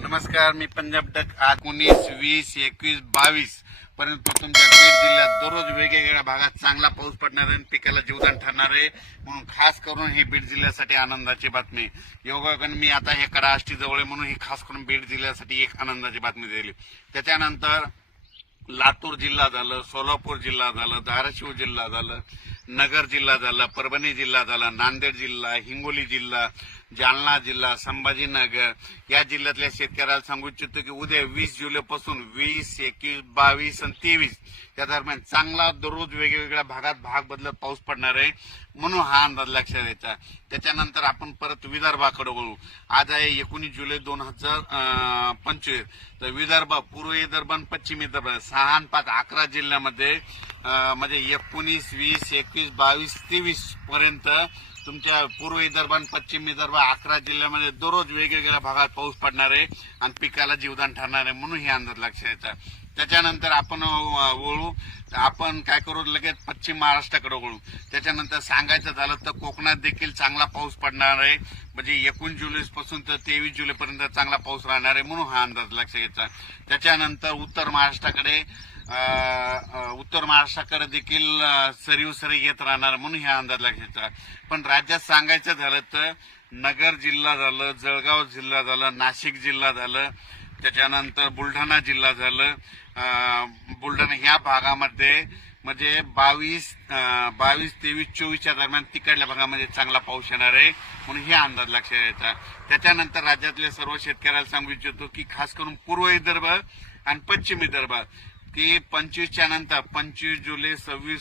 नमस्कार मी पंजाब डक आज उन्नीस वीस एकवीस बावीस परंतु तुमच्या बीड जिल्ह्यात दररोज वेगवेगळ्या भागात चांगला पाऊस पडणार आहे आणि पिकाला जीवदान ठरणार आहे. म्हणून खास करून ही बीड जिल्ह्यासाठी आनंदाची बातमी. योगायोगाने मी आता हे कडाष्टी जवळ आहे म्हणून ही खास करून बीड जिल्ह्यासाठी एक आनंदाची बातमी दिली. त्याच्यानंतर लातूर जिल्हा झालं सोलापूर जिल्हा झालं धाराशिव जिल्हा झालं. नगर जिल्हा झाला परभणी जिल्हा झाला नांदेड जिल्हा हिंगोली जिल्हा जालना जिल्हा संभाजीनगर. या जिल्ह्यातल्या शेतकऱ्याला सांगू इच्छितो की उद्या वीस जुलैपासून वीस एकवीस बावीस आणि तेवीस त्या दरम्यान चांगला दररोज वेगवेगळ्या भागात भाग बदलत पाऊस पडणार आहे म्हणून हा अंदाज लक्षात यायचा. त्याच्यानंतर आपण परत विदर्भाकडे बोलू आज आहे एकोणीस जुलै दोन हजार पंचवीस. तर विदर्भ पूर्व विदर्भ आणि पश्चिम विदर्भ सहा आणि पाच अकरा जिल्ह्यामध्ये म्हणजे एकोणीस वीस एकवीस बावीस तेवीस पर्यंत तुमच्या पूर्व विदर्भ आणि पश्चिम विदर्भ अकरा जिल्ह्यामध्ये दररोज वेगवेगळ्या भागात पाऊस पडणार आहे आणि पिकाला जीवदान ठरणार आहे म्हणून हे अंदाज लक्षात यायचा. त्याच्यानंतर आपण वळू. आपण काय करू लगेच पश्चिम महाराष्ट्राकडे वळू. त्याच्यानंतर सांगायचं झालं तर कोकणात देखील चांगला पाऊस पडणार आहे. म्हणजे एकूण जुलैपासून तर तेवीस जुलैपर्यंत चांगला पाऊस राहणार आहे म्हणून हा अंदाज लक्षात घ्यायचा. त्याच्यानंतर उत्तर महाराष्ट्राकडे उत्तर महाराष्ट्राकडे देखील सरीव सरी येत राहणार म्हणून हा अंदाज लक्षात पण राज्यात सांगायचं झालं तर नगर जिल्हा झालं जळगाव जिल्हा झालं नाशिक जिल्हा झालं त्याच्यानंतर बुलढाणा जिल्हा झालं. बुलढाणा ह्या भागामध्ये म्हणजे बावीस बावीस तेवीस चोवीसच्या दरम्यान तिकडल्या भागामध्ये चांगला पाऊस येणार आहे म्हणून हे अंदाज लक्षात यायचा त्याच्यानंतर राज्यातल्या सर्व शेतकऱ्याला सांगू इच्छितो की खास करून पूर्व विदर्भ आणि पश्चिम विदर्भ की पंचवीसच्या नंतर पंचवीस जुलै सव्वीस